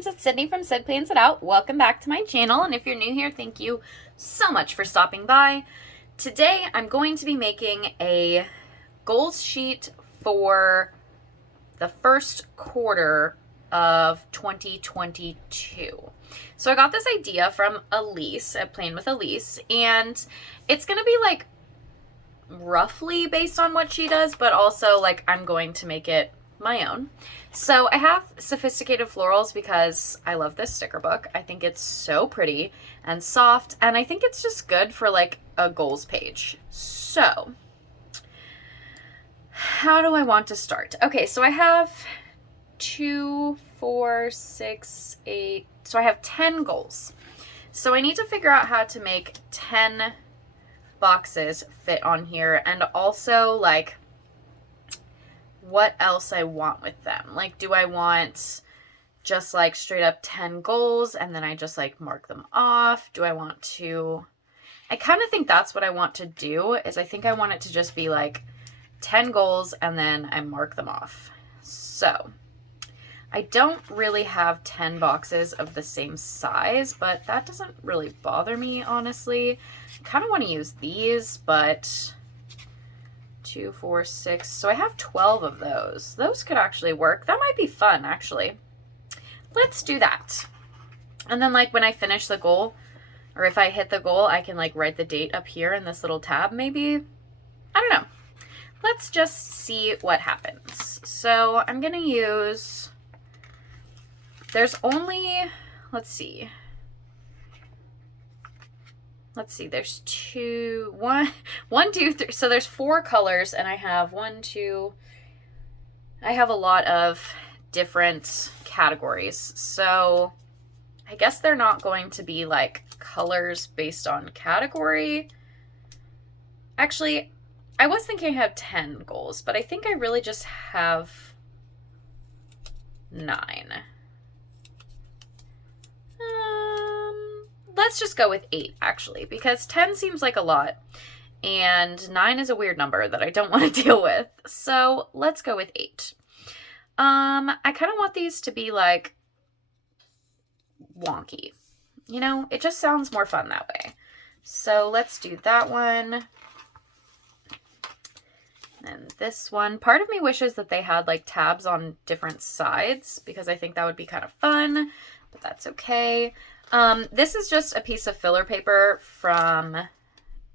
friends, it's Sydney from Sid Plans It Out. Welcome back to my channel, and if you're new here, thank you so much for stopping by. Today I'm going to be making a goals sheet for the first quarter of 2022. So I got this idea from Elise at Plan with Elise, and it's going to be like roughly based on what she does, but also like I'm going to make it my own. So I have Sophisticated Florals because I love this sticker book. I think it's so pretty and soft, and I think it's just good for like a goals page. So how do I want to start? Okay, so I have 2, 4, 6, 8. So I have 10 goals. So I need to figure out how to make 10 boxes fit on here, and also like what else I want with them. Like, do I want just like straight up 10 goals and then I just like mark them off? Do I want to, I kind of think that's what I want to do, is I think I want it to just be like 10 goals and then I mark them off. So I don't really have 10 boxes of the same size, but that doesn't really bother me, honestly. I kind of want to use these, but 2, 4, 6. So I have 12 of those. Those could actually work. That might be fun, actually. Let's do that. And then like when I finish the goal, or if I hit the goal, I can like write the date up here in this little tab, maybe. I don't know. Let's just see what happens. So I'm going to use, there's only, let's see, there's 2, 2, 3, so there's 4 colors, and I have 1, 2, I have a lot of different categories, so I guess they're not going to be like colors based on category. Actually, I was thinking I have 10 goals, but I think I really just have 9. Let's just go with 8, actually, because 10 seems like a lot, and 9 is a weird number that I don't want to deal with. So let's go with 8. I kind of want these to be like wonky. You know, it just sounds more fun that way. So let's do that one. And this one. Part of me wishes that they had like tabs on different sides, because I think that would be kind of fun, but that's okay. This is just a piece of filler paper from,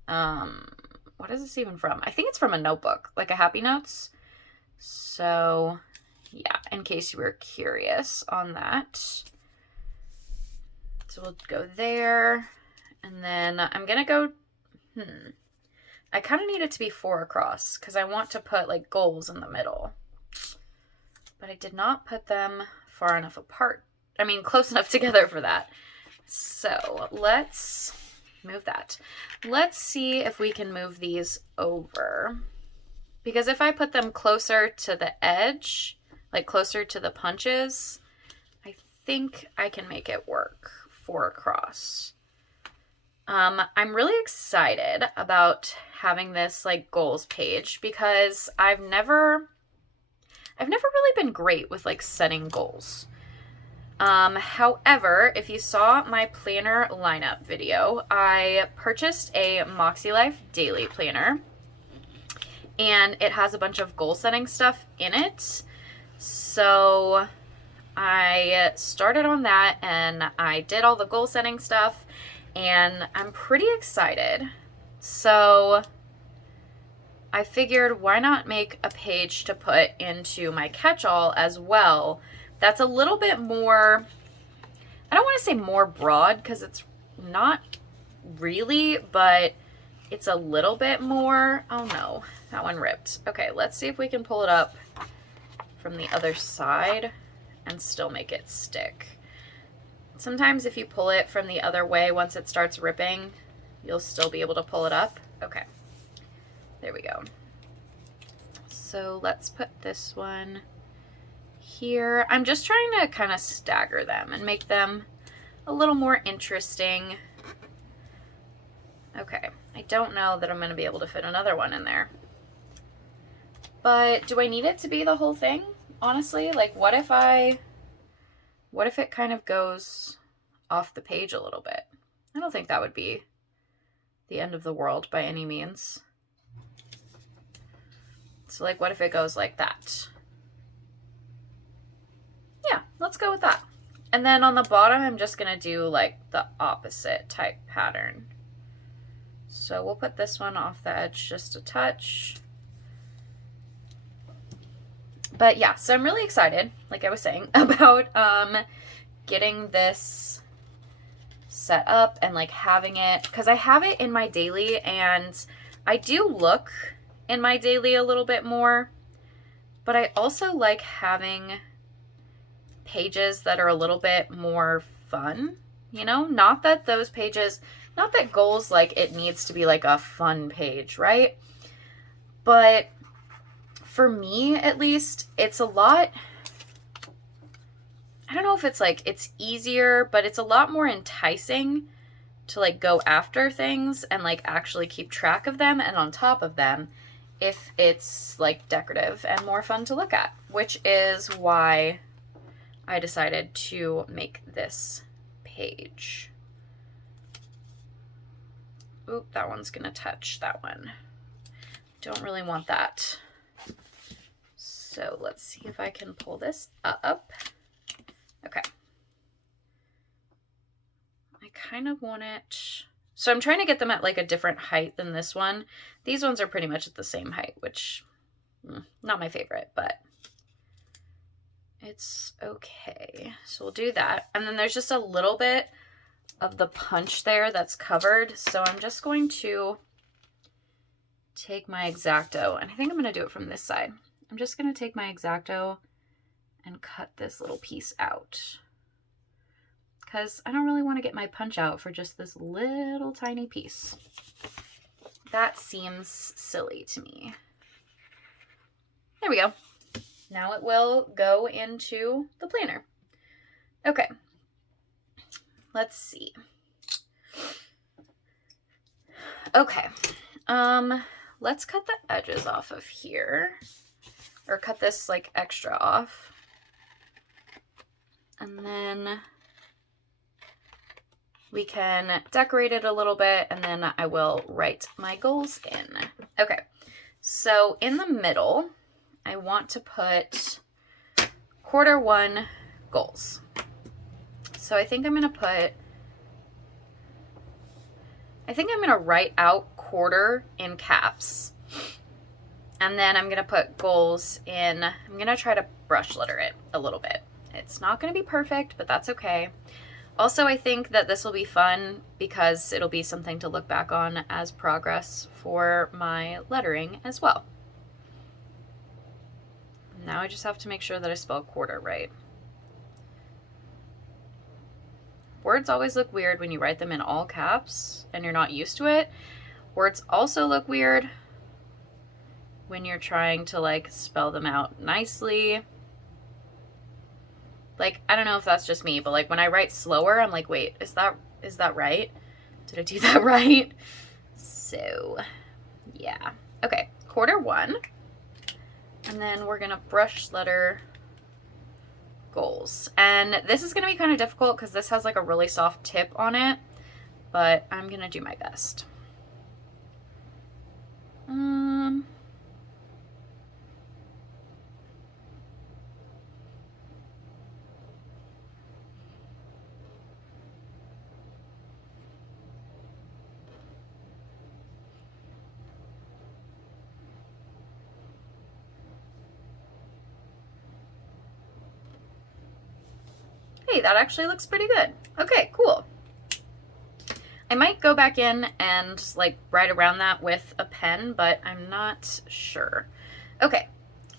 what is this even from? I think it's from a notebook, like a Happy Notes. So yeah, in case you were curious on that. So we'll go there, and then I'm gonna go, I kind of need it to be 4 across, because I want to put like goals in the middle, but I did not put them far enough apart. I mean, close enough together for that. So let's move that. Let's see if we can move these over, because if I put them closer to the edge, like closer to the punches, I think I can make it work 4 across. I'm really excited about having this like goals page, because I've never really been great with like setting goals. However, if you saw my planner lineup video, I purchased a Moxie Life daily planner, and it has a bunch of goal setting stuff in it. So I started on that, and I did all the goal setting stuff, and I'm pretty excited. So I figured, why not make a page to put into my catch-all as well. That's a little bit more, I don't want to say more broad, because it's not really, but it's a little bit more, oh no, that one ripped. Okay, let's see if we can pull it up from the other side and still make it stick. Sometimes if you pull it from the other way, once it starts ripping, you'll still be able to pull it up. Okay, there we go. So let's put this one here. I'm just trying to kind of stagger them and make them a little more interesting. Okay, I don't know that I'm going to be able to fit another one in there. But do I need it to be the whole thing? Honestly, like what if I what if it kind of goes off the page a little bit? I don't think that would be the end of the world by any means. So like, what if it goes like that? Yeah, let's go with that. And then on the bottom, I'm just gonna do like the opposite type pattern. So we'll put this one off the edge just a touch. But yeah, so I'm really excited, like I was saying, about getting this set up and like having it, because I have it in my daily and I do look in my daily a little bit more, but I also like having pages that are a little bit more fun, you know? Not that those pages, not that goals, like it needs to be like a fun page, right? But for me, at least, it's a lot, I don't know if it's like it's easier, but it's a lot more enticing to like go after things and like actually keep track of them and on top of them if it's like decorative and more fun to look at, which is why I decided to make this page. Oop, that one's gonna touch that one. Don't really want that. So let's see if I can pull this up. Okay. I kind of want it, so I'm trying to get them at like a different height than this one. These ones are pretty much at the same height, which not my favorite, but it's okay. So we'll do that. And then there's just a little bit of the punch there that's covered. So I'm just going to take my X-Acto, and I think I'm going to do it from this side. I'm just going to take my X-Acto and cut this little piece out, because I don't really want to get my punch out for just this little tiny piece. That seems silly to me. There we go. Now it will go into the planner. Okay. Let's see. Okay. Let's cut the edges off of here, or cut this like extra off. And then we can decorate it a little bit, and then I will write my goals in. Okay, so in the middle, I want to put Q1 goals. So I think I'm going to write out quarter in caps. And then I'm going to put goals in, I'm going to try to brush letter it a little bit. It's not going to be perfect, but that's okay. Also, I think that this will be fun because it'll be something to look back on as progress for my lettering as well. Now I just have to make sure that I spell quarter right. Words always look weird when you write them in all caps and you're not used to it. Words also look weird when you're trying to like spell them out nicely. Like, I don't know if that's just me, but like when I write slower, I'm like, wait, is that right? Did I do that right? So, yeah. Okay, Q1. And then we're gonna brush letter goals. And this is gonna be kind of difficult because this has like a really soft tip on it, but I'm gonna do my best. Hey, that actually looks pretty good. Okay, cool. I might go back in and like write around that with a pen, but I'm not sure. Okay,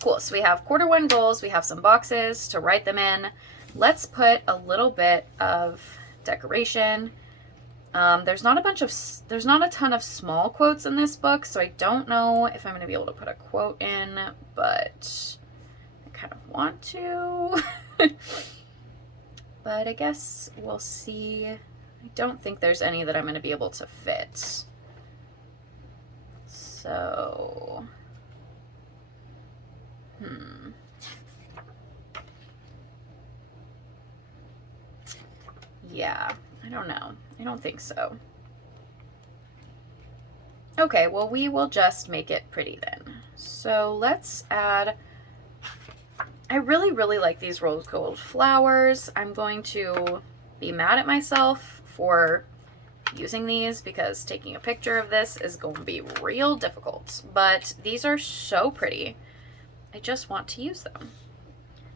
cool. So we have Q1 goals. We have some boxes to write them in. Let's put a little bit of decoration. There's not a ton of small quotes in this book, so I don't know if I'm going to be able to put a quote in, but I kind of want to. But I guess we'll see. I don't think there's any that I'm going to be able to fit. So, Yeah, I don't know. I don't think so. Okay, well, we will just make it pretty then. So let's add, I really, really like these rose gold flowers. I'm going to be mad at myself for using these because taking a picture of this is going to be real difficult, but these are so pretty. I just want to use them.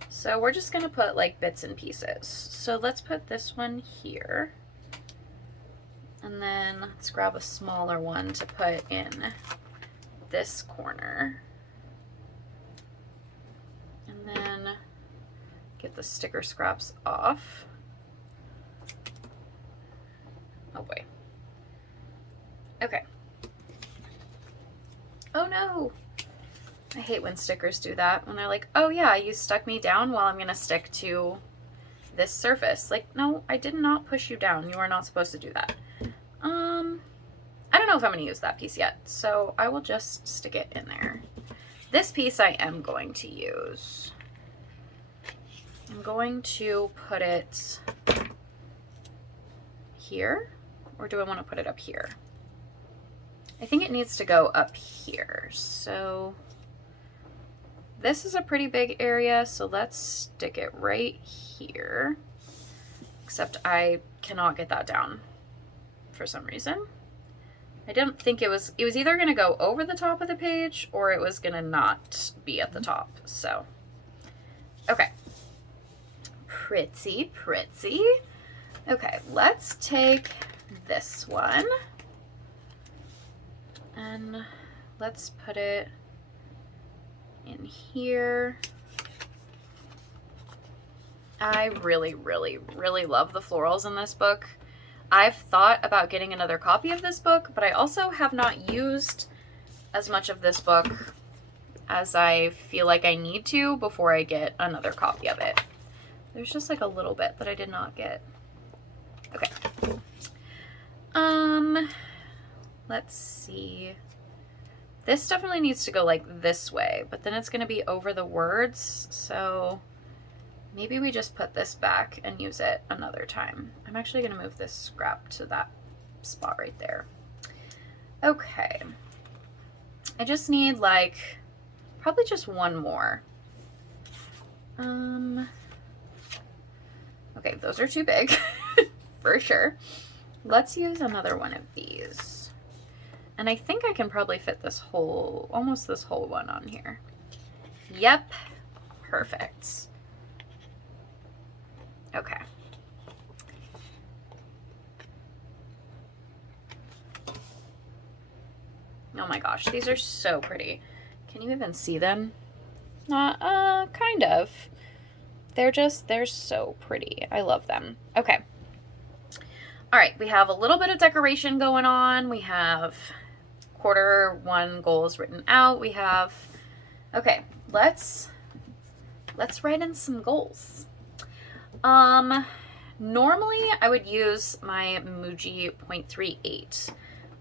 So we're just going to put like bits and pieces. So let's put this one here. And then let's grab a smaller one to put in this corner. And then get the sticker scraps off. Oh boy. Okay. Oh no! I hate when stickers do that. When they're like, oh yeah, you stuck me down while I'm gonna stick to this surface. Like, no, I did not push you down. You are not supposed to do that. I don't know if I'm going to use that piece yet, so I will just stick it in there. This piece I am going to use. I'm going to put it here, or do I want to put it up here? I think it needs to go up here. So this is a pretty big area, so let's stick it right here. Except I cannot get that down for some reason. I didn't think it was either going to go over the top of the page or it was going to not be at the top. So, okay. Pretty, pretty. Okay, let's take this one and let's put it in here. I really, really, really love the florals in this book. I've thought about getting another copy of this book, but I also have not used as much of this book as I feel like I need to before I get another copy of it. There's just like a little bit that I did not get. Okay. Let's see. This definitely needs to go like this way, but then it's going to be over the words, so maybe we just put this back and use it another time. I'm actually going to move this scrap to that spot right there. Okay. I just need like probably just one more. Okay, those are too big for sure. Let's use another one of these. And I think I can probably fit this whole, almost this whole one on here. Yep. Perfect. Okay. Oh my gosh, these are so pretty. Can you even see them? Kind of. They're so pretty. I love them. Okay. All right, we have a little bit of decoration going on. We have Q1 goals written out. We have, okay, let's write in some goals. Normally I would use my Muji 0.38,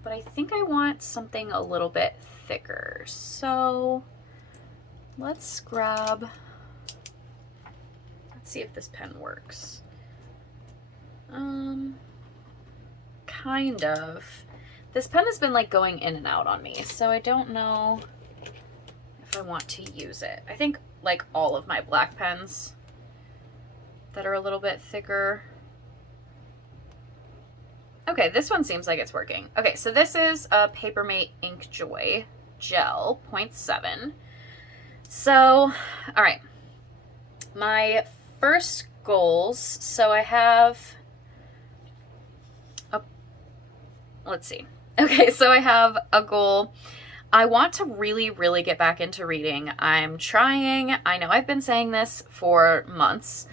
but I think I want something a little bit thicker. So let's grab, let's see if this pen works. Kind of. This pen has been like going in and out on me, so I don't know if I want to use it. I think like all of my black pens that are a little bit thicker. Okay, this one seems like it's working. Okay, so this is a Papermate Ink Joy Gel 0.7. So, all right. My first goals, so I have a, let's see. Okay, so I have a goal. I want to really, really get back into reading. I'm trying. I know I've been saying this for months,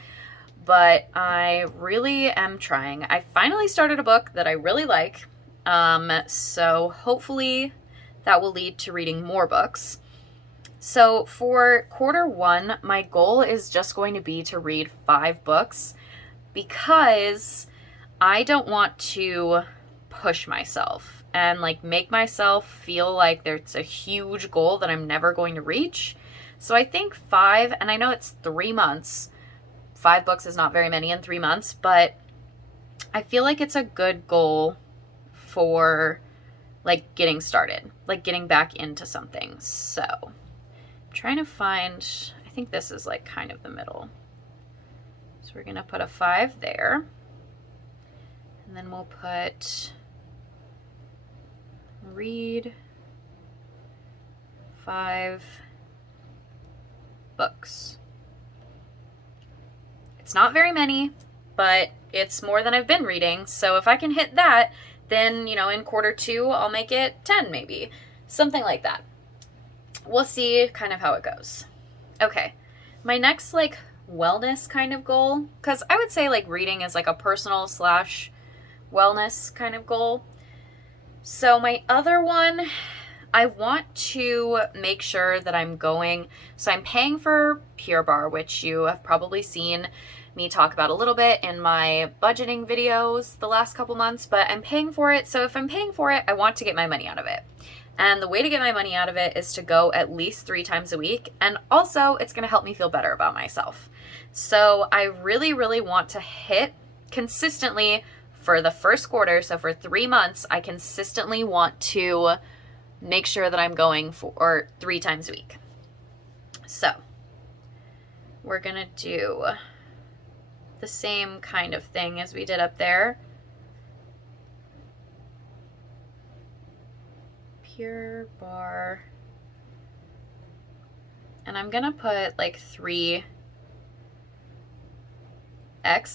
but I really am trying. I finally started a book that I really like, so hopefully that will lead to reading more books. So for Q1, my goal is just going to be to read 5 books because I don't want to push myself and like make myself feel like there's a huge goal that I'm never going to reach. So I think 5, and I know it's 3 months. 5 books is not very many in 3 months, but I feel like it's a good goal for like getting started, like getting back into something. So I'm trying to find, I think this is like kind of the middle. So we're going to put a 5 there. And then we'll put read 5 books. It's not very many, but it's more than I've been reading. So if I can hit that, then, in Q2, I'll make it 10 maybe. Something like that. We'll see kind of how it goes. Okay. My next like wellness kind of goal, because I would say like reading is like a personal / wellness kind of goal. So my other one, I want to make sure that I'm paying for Pure Barre, which you have probably seen me talk about a little bit in my budgeting videos the last couple months, but I'm paying for it. So if I'm paying for it, I want to get my money out of it. And the way to get my money out of it is to go at least 3 times a week. And also it's going to help me feel better about myself. So I really, really want to hit consistently for the first quarter. So for 3 months, I consistently want to make sure that I'm going for 3 times a week. So we're going to do the same kind of thing as we did up there. Pure Barre. And I'm going to put like 3x,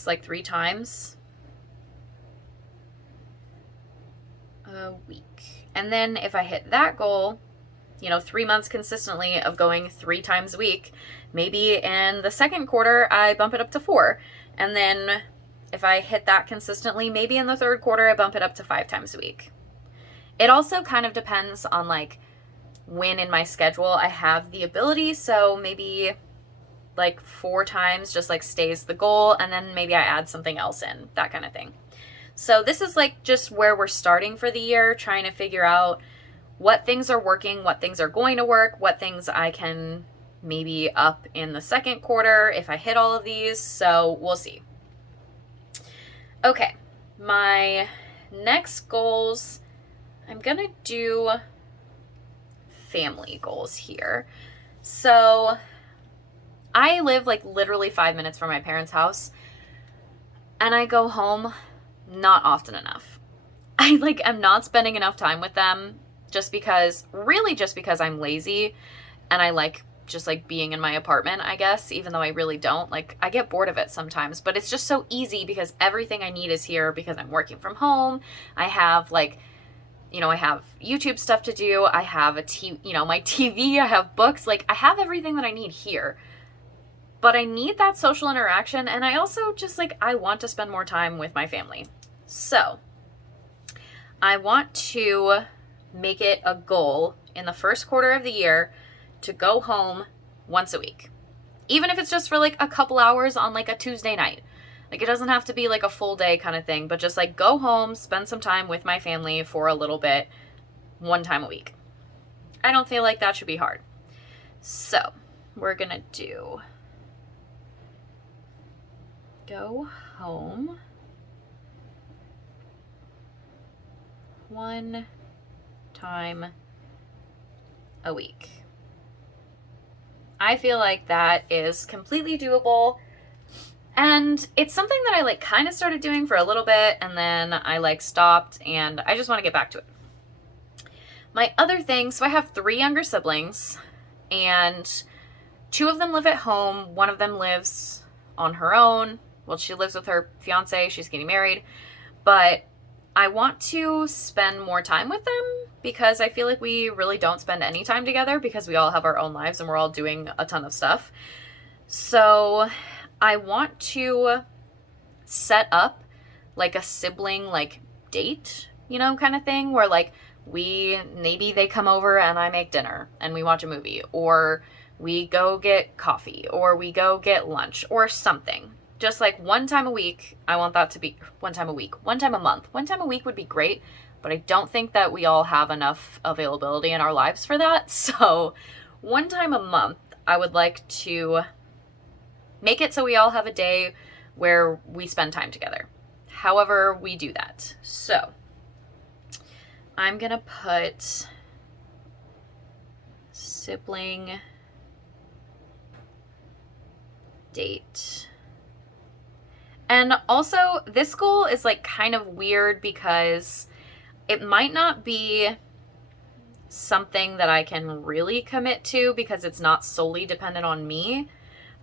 like 3 times a week. And then if I hit that goal, 3 months consistently of going 3 times a week, maybe in the second quarter, I bump it up to 4. And then if I hit that consistently, maybe in the third quarter, I bump it up to 5 times a week. It also kind of depends on like when in my schedule I have the ability. So maybe like 4 times just like stays the goal. And then maybe I add something else in, that kind of thing. So this is like just where we're starting for the year, trying to figure out what things are working, what things are going to work, what things I can maybe up in the second quarter if I hit all of these. So we'll see. Okay, my next goals, I'm going to do family goals here. So I live like literally 5 minutes from my parents' house, and I go home not often enough. I'm not spending enough time with them just because I'm lazy and I like just like being in my apartment, I guess, even though I really don't. Like, I get bored of it sometimes, but it's just so easy because everything I need is here because I'm working from home. I have like, I have YouTube stuff to do. I have my TV, I have books, like I have everything that I need here. But I need that social interaction, and I also just like, I want to spend more time with my family. So I want to make it a goal in the first quarter of the year to go home once a week. Even if it's just for like a couple hours on like a Tuesday night. Like, it doesn't have to be like a full day kind of thing, but just like go home, spend some time with my family for a little bit, 1 time a week. I don't feel like that should be hard. So we're going to do go home 1 time a week. I feel like that is completely doable. And it's something that I like kind of started doing for a little bit, and then I like stopped, and I just want to get back to it. My other thing, so I have 3 younger siblings, and 2 of them live at home. 1 of them lives on her own. Well, she lives with her fiance. She's getting married. But I want to spend more time with them because I feel like we really don't spend any time together because we all have our own lives and we're all doing a ton of stuff. So I want to set up like a sibling like date, kind of thing where like maybe they come over and I make dinner and we watch a movie, or we go get coffee, or we go get lunch or something. Just like 1 time a week. I want that to be 1 time a week, 1 time a month. 1 time a week would be great, but I don't think that we all have enough availability in our lives for that. So 1 time a month, I would like to make it so we all have a day where we spend time together. however we do that. So I'm going to put sibling date. And also, this goal is like kind of weird because it might not be something that I can really commit to because it's not solely dependent on me.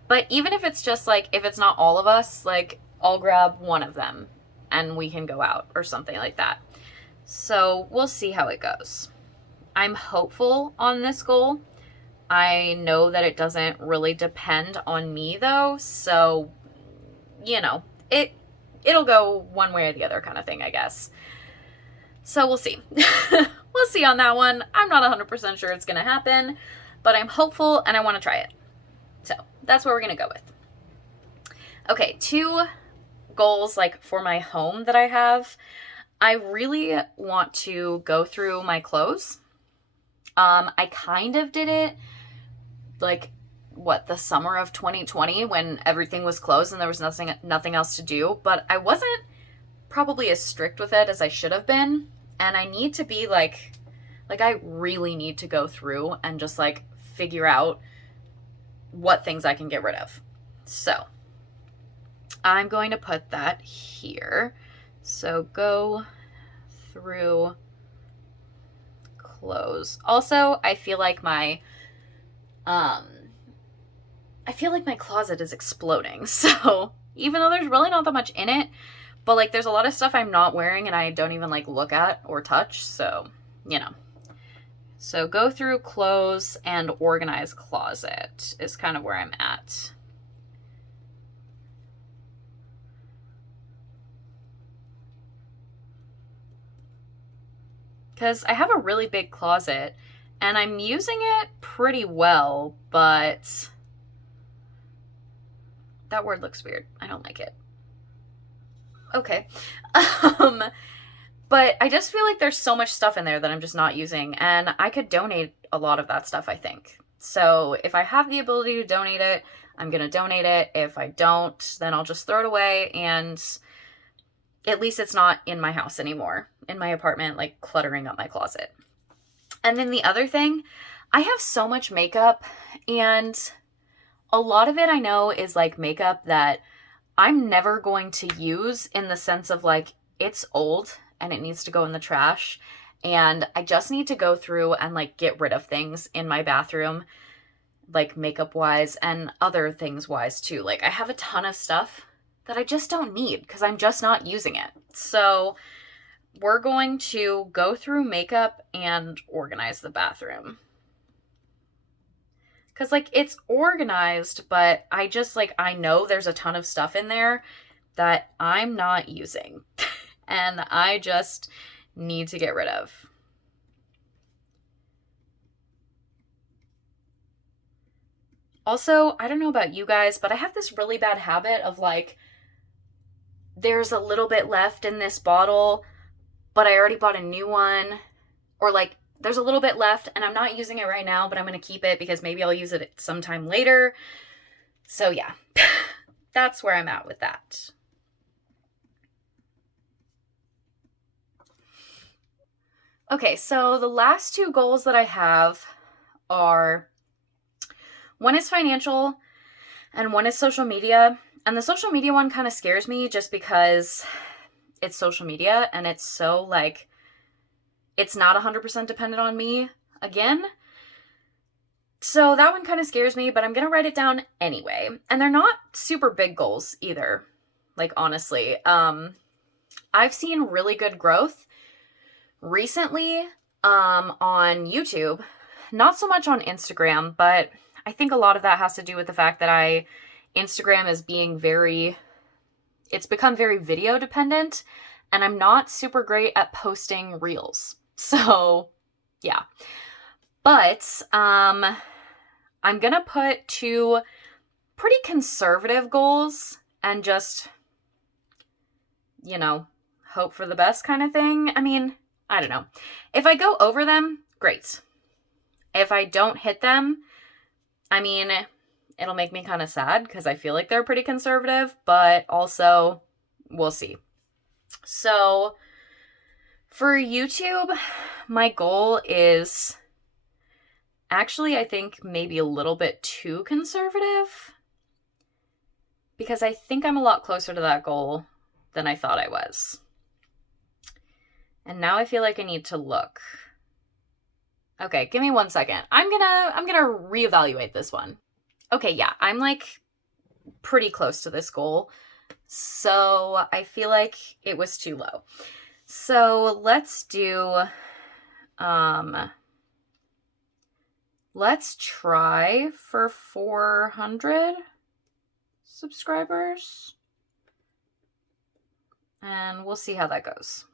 But even if it's just like, if it's not all of us, like I'll grab one of them and we can go out or something like that. So we'll see how it goes. I'm hopeful on this goal. I know that it doesn't really depend on me though. So, you know, it'll go one way or the other kind of thing, I guess. So we'll see. We'll see on that one. I'm not 100% sure it's going to happen, but I'm hopeful and I want to try it. So that's what we're going to go with. Okay, 2 goals like for my home that I have. I really want to go through my clothes. I kind of did it like the summer of 2020 when everything was closed and there was nothing else to do, but I wasn't probably as strict with it as I should have been. And I need to be like I really need to go through and just like figure out what things I can get rid of. So I'm going to put that here. So go through clothes. Also, I feel like my closet is exploding. So even though there's really not that much in it, but like there's a lot of stuff I'm not wearing and I don't even like look at or touch. So, you know. So go through clothes and organize closet is kind of where I'm at. Because I have a really big closet and I'm using it pretty well, but that word looks weird. I don't like it. Okay. But I just feel like there's so much stuff in there that I'm just not using, and I could donate a lot of that stuff, I think. So if I have the ability to donate it, I'm going to donate it. If I don't, then I'll just throw it away, and at least it's not in my house anymore, in my apartment, like cluttering up my closet. And then the other thing, I have so much makeup, and a lot of it I know is like makeup that I'm never going to use, in the sense of like it's old and it needs to go in the trash. And I just need to go through and like get rid of things in my bathroom, like makeup wise and other things wise too. Like I have a ton of stuff that I just don't need because I'm just not using it. So we're going to go through makeup and organize the bathroom. Because like it's organized, but I just like, I know there's a ton of stuff in there that I'm not using. And I just need to get rid of. Also, I don't know about you guys, but I have this really bad habit of like, there's a little bit left in this bottle, but I already bought a new one. Or like, there's a little bit left and I'm not using it right now, but I'm going to keep it because maybe I'll use it sometime later. So yeah, that's where I'm at with that. Okay, so the last 2 goals that I have are, one is financial and one is social media. And the social media one kind of scares me just because it's social media and it's so like, it's not 100% dependent on me again. So that one kind of scares me, but I'm going to write it down anyway. And they're not super big goals either. Like honestly, I've seen really good growth recently on YouTube, not so much on Instagram, but I think a lot of that has to do with the fact that Instagram is it's become very video dependent, and I'm not super great at posting reels. So yeah, but I'm gonna put 2 pretty conservative goals and just, you know, hope for the best kind of thing. I mean, I don't know. If I go over them, great. If I don't hit them, I mean, it'll make me kind of sad because I feel like they're pretty conservative, but also we'll see. So for YouTube, my goal is actually, I think, maybe a little bit too conservative, because I think I'm a lot closer to that goal than I thought I was. And now I feel like I need to look. Okay, give me 1 second. I'm gonna reevaluate this one. Okay, yeah, I'm like pretty close to this goal. So I feel like it was too low. So let's try for 400 subscribers. And we'll see how that goes.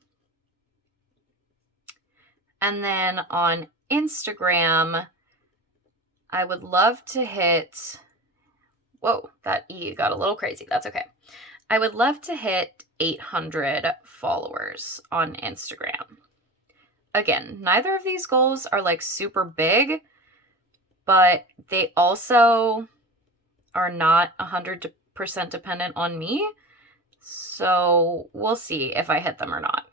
And then on Instagram, I would love to hit, whoa, that E got a little crazy. That's okay. I would love to hit 800 followers on Instagram. Again, neither of these goals are like super big, but they also are not 100% dependent on me. So we'll see if I hit them or not.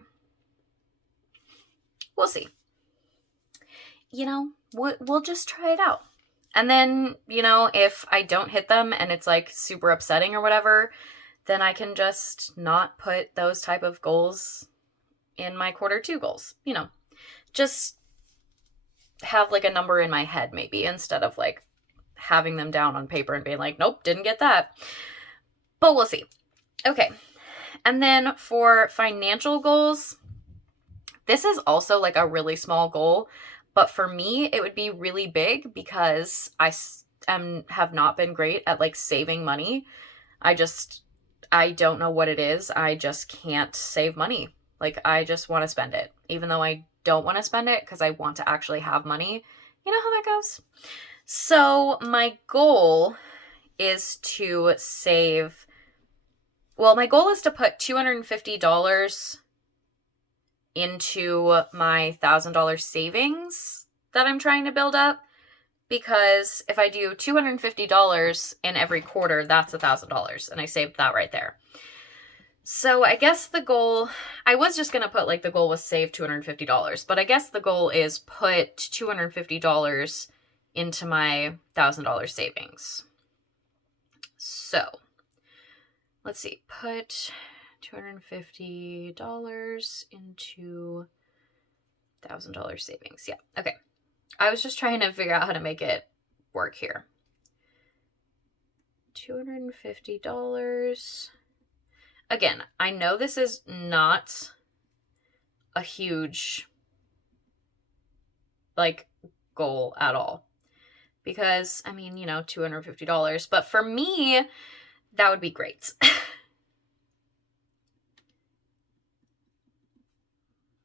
We'll see. You know, we'll just try it out. And then, you know, if I don't hit them and it's like super upsetting or whatever, then I can just not put those type of goals in my Q2 goals. You know, just have like a number in my head maybe, instead of like having them down on paper and being like, nope, didn't get that. But we'll see. Okay. And then for financial goals, this is also like a really small goal, but for me, it would be really big because I have not been great at like saving money. I don't know what it is. I just can't save money. Like, I just want to spend it, even though I don't want to spend it because I want to actually have money. You know how that goes? So my goal is to save, well, my goal is to put $250 into my $1,000 savings that I'm trying to build up, because if I do $250 in every quarter, that's $1,000, and I saved that right there. So I guess the goal, I was just going to put like the goal was save $250, but I guess the goal is put $250 into my $1,000 savings. So let's see, put $250 into $1,000 savings. Yeah, okay. I was just trying to figure out how to make it work here. $250. Again, I know this is not a huge like goal at all, because I mean, you know, $250, but for me, that would be great.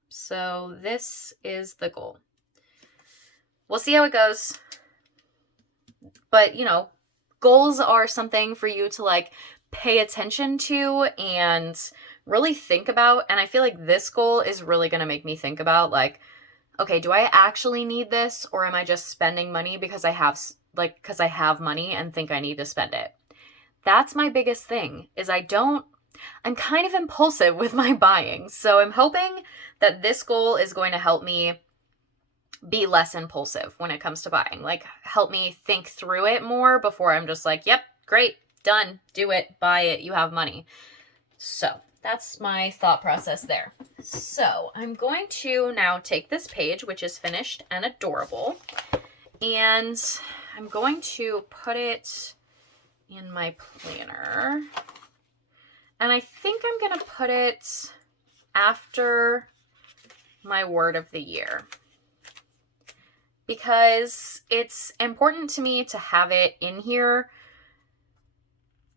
So this is the goal. We'll see how it goes. But, you know, goals are something for you to like pay attention to and really think about. And I feel like this goal is really going to make me think about like, okay, do I actually need this, or am I just spending money because I have money and think I need to spend it? That's my biggest thing, is I'm kind of impulsive with my buying. So I'm hoping that this goal is going to help me be less impulsive when it comes to buying. Like, help me think through it more before I'm just like, yep, great, done, do it, buy it, you have money. So that's my thought process there. So I'm going to now take this page, which is finished and adorable, and I'm going to put it in my planner. And I think I'm going to put it after my word of the year, because it's important to me to have it in here.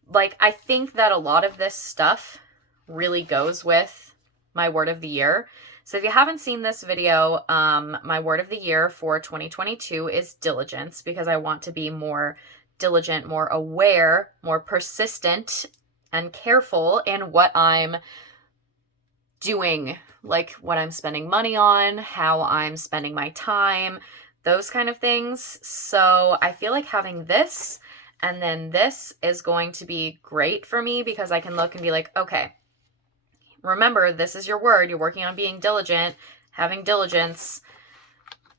Like, I think that a lot of this stuff really goes with my word of the year. So if you haven't seen this video, my word of the year for 2022 is diligence, because I want to be more diligent, more aware, more persistent, and careful in what I'm doing, like what I'm spending money on, how I'm spending my time, those kind of things. So I feel like having this and then this is going to be great for me, because I can look and be like, okay, remember, this is your word. You're working on being diligent, having diligence.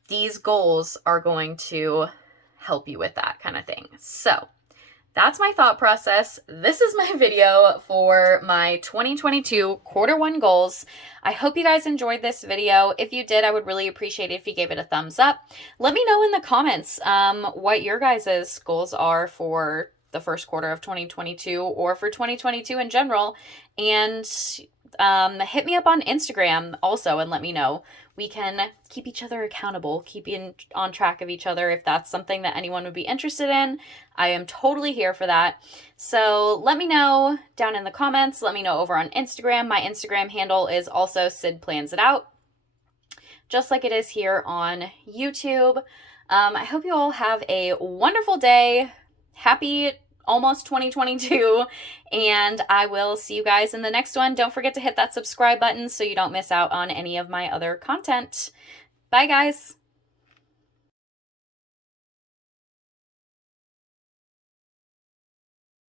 These goals are going to help you with that kind of thing. So that's my thought process. This is my video for my 2022 quarter one goals. I hope you guys enjoyed this video. If you did, I would really appreciate it if you gave it a thumbs up. Let me know in the comments what your guys' goals are for the first quarter of 2022 or for 2022 in general. And hit me up on Instagram also and let me know. We can keep each other accountable, keep on track of each other. If that's something that anyone would be interested in, I am totally here for that. So let me know down in the comments. Let me know over on Instagram. My Instagram handle is also Sid Plans It Out, just like it is here on YouTube. I hope you all have a wonderful day. Happy almost 2022, and I will see you guys in the next one. Don't forget to hit that subscribe button so you don't miss out on any of my other content. Bye, guys.